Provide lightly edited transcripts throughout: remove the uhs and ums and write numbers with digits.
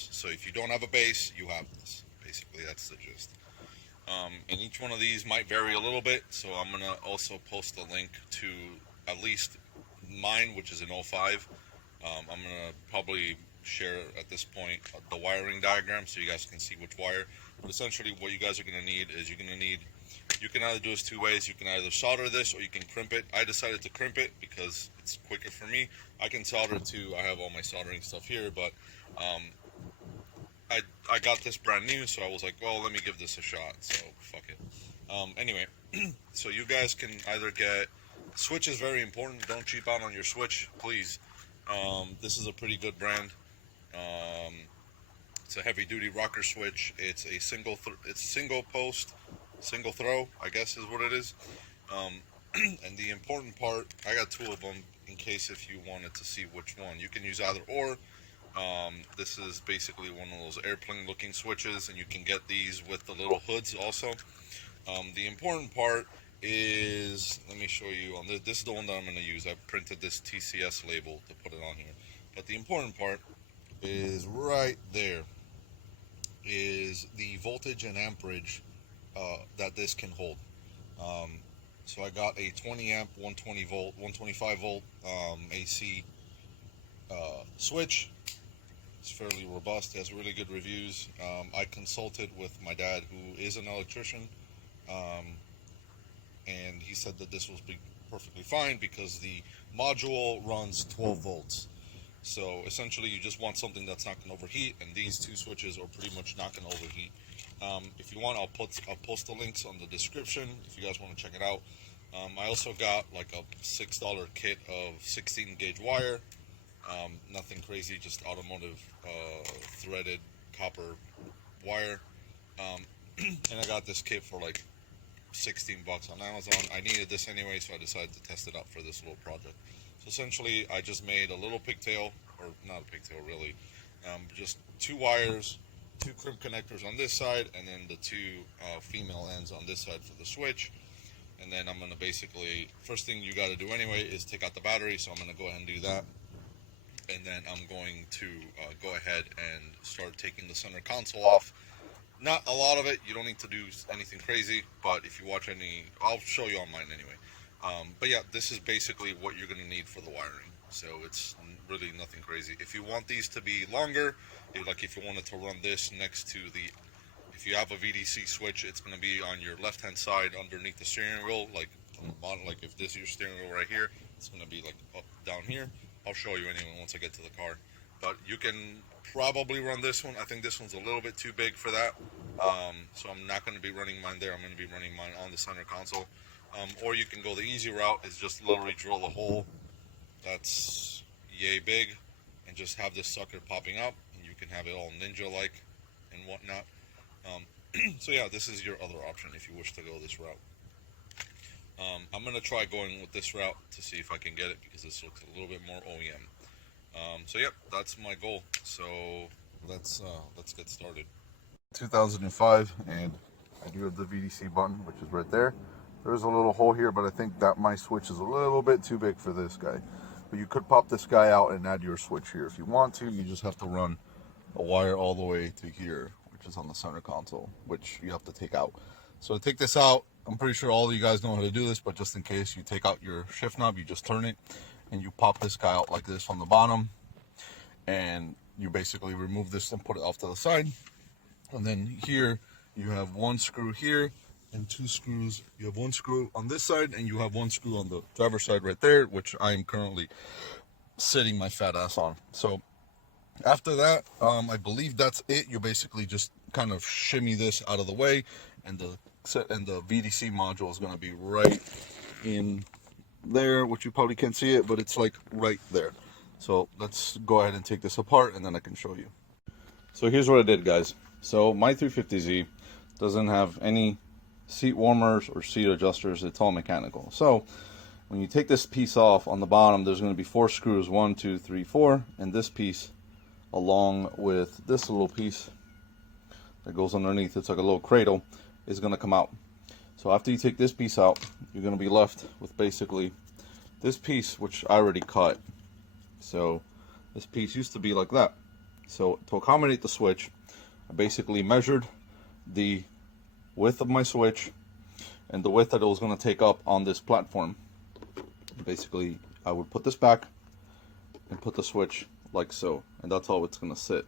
base. So if you don't have a base, you have this. Basically, that's the gist. And each one of these might vary a little bit, so I'm going to also post a link to at least mine, which is an 05. I'm going to probably share at this point the wiring diagram so you guys can see which wire. But essentially what you guys are going to need is you can either do this two ways. You can either solder this or you can crimp it. I decided to crimp it because it's quicker for me. I can solder too. I have all my soldering stuff here, but I got this brand new, so I was like, well, let me give this a shot. So fuck it. Anyway, so you guys can either get switch is very important. Don't cheap out on your switch, please. This is a pretty good brand. It's a heavy duty rocker switch. It's a single post, single throw, I guess is what it is. And the important part, I got two of them in case if you wanted to see which one. You can use either or. This is basically one of those airplane looking switches, and you can get these with the little hoods also. The important part is, let me show you on this. This is the one that I'm going to use. I printed this TCS label to put it on here. But the important part is right there is the voltage and amperage that this can hold. So I got a 20 amp, 120 volt, 125 volt AC switch. It's fairly robust. It has really good reviews. I consulted with my dad, who is an electrician, and he said that this will be perfectly fine because the module runs 12 volts. So essentially you just want something that's not going to overheat, and these two switches are pretty much not going to overheat. If you want, I'll post the links on the description if you guys want to check it out. I also got like a $6 kit of 16 gauge wire. Nothing crazy, just automotive threaded copper wire. And I got this kit for like 16 bucks on Amazon. I needed this anyway, so I decided to test it out for this little project. So essentially I just made a little pigtail, or not a pigtail really, just two wires, two crimp connectors on this side, and then the two female ends on this side for the switch. And then I'm going to basically, first thing you got to do anyway is take out the battery, so I'm going to go ahead and do that. And then I'm going to go ahead and start taking the center console off. Not a lot of it, you don't need to do anything crazy, but if you watch any, I'll show you on mine anyway. But yeah, this is basically what you're going to need for the wiring. So it's really nothing crazy. If you want these to be longer, like if you wanted to run this next to the, if you have a VDC switch, it's going to be on your left hand side underneath the steering wheel, like on the bottom, like if this is your steering wheel right here, it's going to be like up down here. I'll show you anyway once I get to the car. But you can probably run this one. I think this one's a little bit too big for that. So I'm not going to be running mine there. I'm going to be running mine on the center console. Or you can go the easy route, is just literally drill a hole that's yay big and just have this sucker popping up, and you can have it all ninja-like and whatnot. So yeah, this is your other option if you wish to go this route. I'm going to try going with this route to see if I can get it, because this looks a little bit more OEM. So yep, that's my goal. So let's get started. 2005, and I do have the VDC button, which is right there. There's a little hole here, but I think that my switch is a little bit too big for this guy. But you could pop this guy out and add your switch here if you want to. You just have to run a wire all the way to here, which is on the center console, which you have to take out. So to take this out, I'm pretty sure all of you guys know how to do this, but just in case, you take out your shift knob, you just turn it, and you pop this guy out like this on the bottom, and you basically remove this and put it off to the side. And then here you have one screw here and two screws. You have one screw on this side, and you have one screw on the driver's side right there, which I am currently sitting my fat ass on. So after that, I believe that's it. You basically just kind of shimmy this out of the way, and the VDC module is going to be right in there, which you probably can't see it, but it's like right there. So let's go ahead and take this apart, and then I can show you. So here's what I did, guys. So my 350Z doesn't have any seat warmers or seat adjusters. It's all mechanical. So when you take this piece off, on the bottom there's going to be 4 screws, 1 2 3 4, and this piece along with this little piece that goes underneath, it's like a little cradle, is going to come out. So after you take this piece out, you're going to be left with basically this piece, which I already cut. So this piece used to be like that. So to accommodate the switch, I basically measured the width of my switch and the width that it was going to take up on this platform. Basically, I would put this back and put the switch like so, and that's how it's going to sit.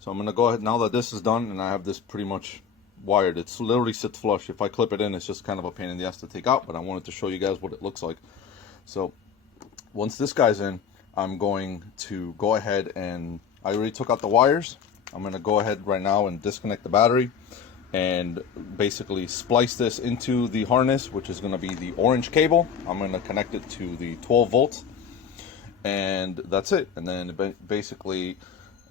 So I'm going to go ahead, now that this is done and I have this pretty much wired, it's literally sits flush. If I clip it in, it's just kind of a pain in the ass to take out, but I wanted to show you guys what it looks like. So once this guy's in, I'm going to go ahead and I already took out the wires. I'm going to go ahead right now and disconnect the battery and basically splice this into the harness, which is going to be the orange cable. I'm going to connect it to the 12 volts, and that's it. And then basically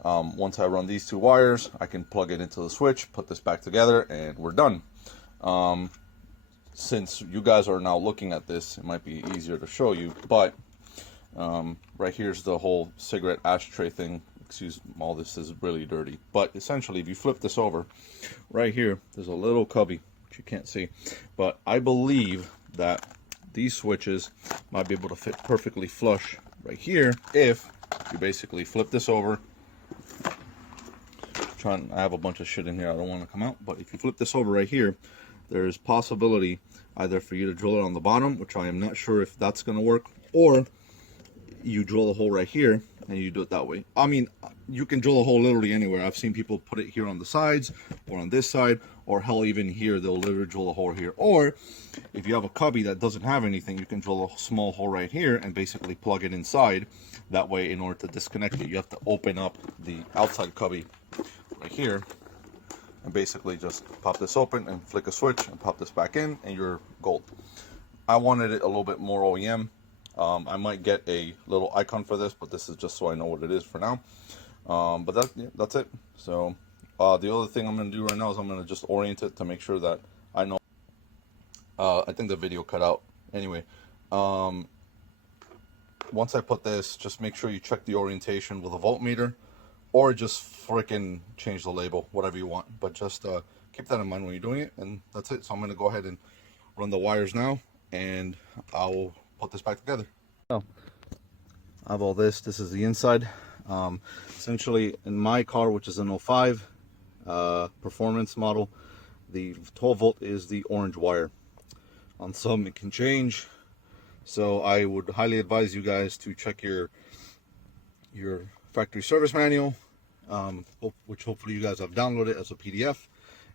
once I run these two wires, I can plug it into the switch, put this back together, and we're done. Since you guys are now looking at this, it might be easier to show you, but right here's the whole cigarette ashtray thing. Excuse, all this is really dirty, but essentially if you flip this over, right here there's a little cubby which you can't see, but I believe that these switches might be able to fit perfectly flush right here if you basically flip this over. I have a bunch of shit in here I don't want to come out, but if you flip this over right here, there's possibility either for you to drill it on the bottom, which I am not sure if that's going to work, or you drill a hole right here and you do it that way. I mean, you can drill a hole literally anywhere. I've seen people put it here on the sides or on this side, or hell, even here they'll literally drill a hole here. Or if you have a cubby that doesn't have anything, you can drill a small hole right here and basically plug it inside. That way, in order to disconnect it, you have to open up the outside cubby right here and basically just pop this open and flick a switch and pop this back in, and you're gold. I wanted it a little bit more OEM. I might get a little icon for this, but this is just so I know what it is for now. But that's it. So the other thing I'm going to do right now is I'm going to just orient it to make sure that I know. I think the video cut out. Anyway, once I put this, just make sure you check the orientation with a voltmeter, or just freaking change the label, whatever you want. But just keep that in mind when you're doing it, and that's it. So I'm going to go ahead and run the wires now, and I'll put this back together. So I have all this. This is the inside. Essentially, in my car, which is an 05 performance model, the 12 volt is the orange wire. On some it can change, so I would highly advise you guys to check your factory service manual, which hopefully you guys have downloaded as a PDF,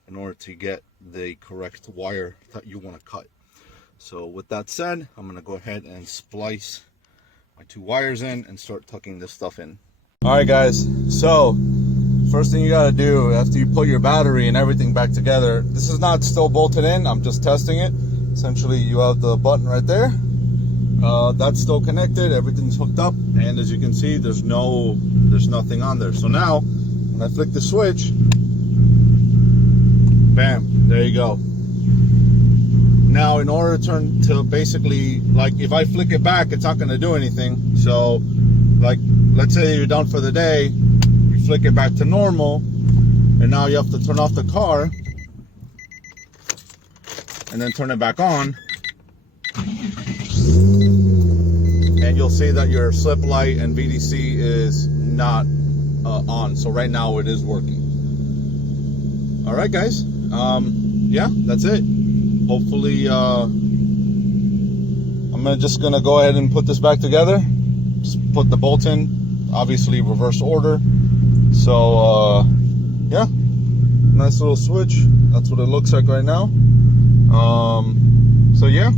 in order to get the correct wire that you want to cut. So with that said, I'm going to go ahead and splice my two wires in and start tucking this stuff in. Alright guys, so first thing you got to do after you put your battery and everything back together, this is not still bolted in, I'm just testing it. Essentially you have the button right there, that's still connected, everything's hooked up, and as you can see there's nothing on there. So now when I flick the switch, bam, there you go. Now, in order to turn to basically, like, if I flick it back, it's not going to do anything. So, like, let's say you're done for the day, you flick it back to normal, and now you have to turn off the car, and then turn it back on, and you'll see that your slip light and VDC is not on. So right now it is working. All right, guys. Yeah, that's it. Hopefully, I'm just gonna go ahead and put this back together. Just put the bolt in, obviously reverse order. So yeah, nice little switch. That's what it looks like right now. So yeah,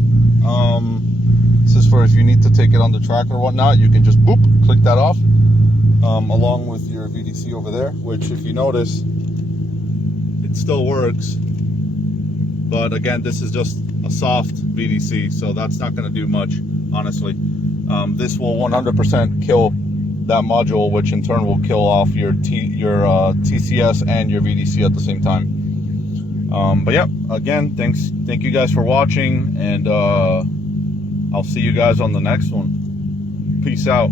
this is for if you need to take it on the track or whatnot, you can just boop, click that off, along with your VDC over there, which if you notice, it still works. But again, this is just a soft VDC, so that's not going to do much, honestly. This will 100% kill that module, which in turn will kill off your TCS and your VDC at the same time. But yeah, again, thank you guys for watching, and I'll see you guys on the next one. Peace out.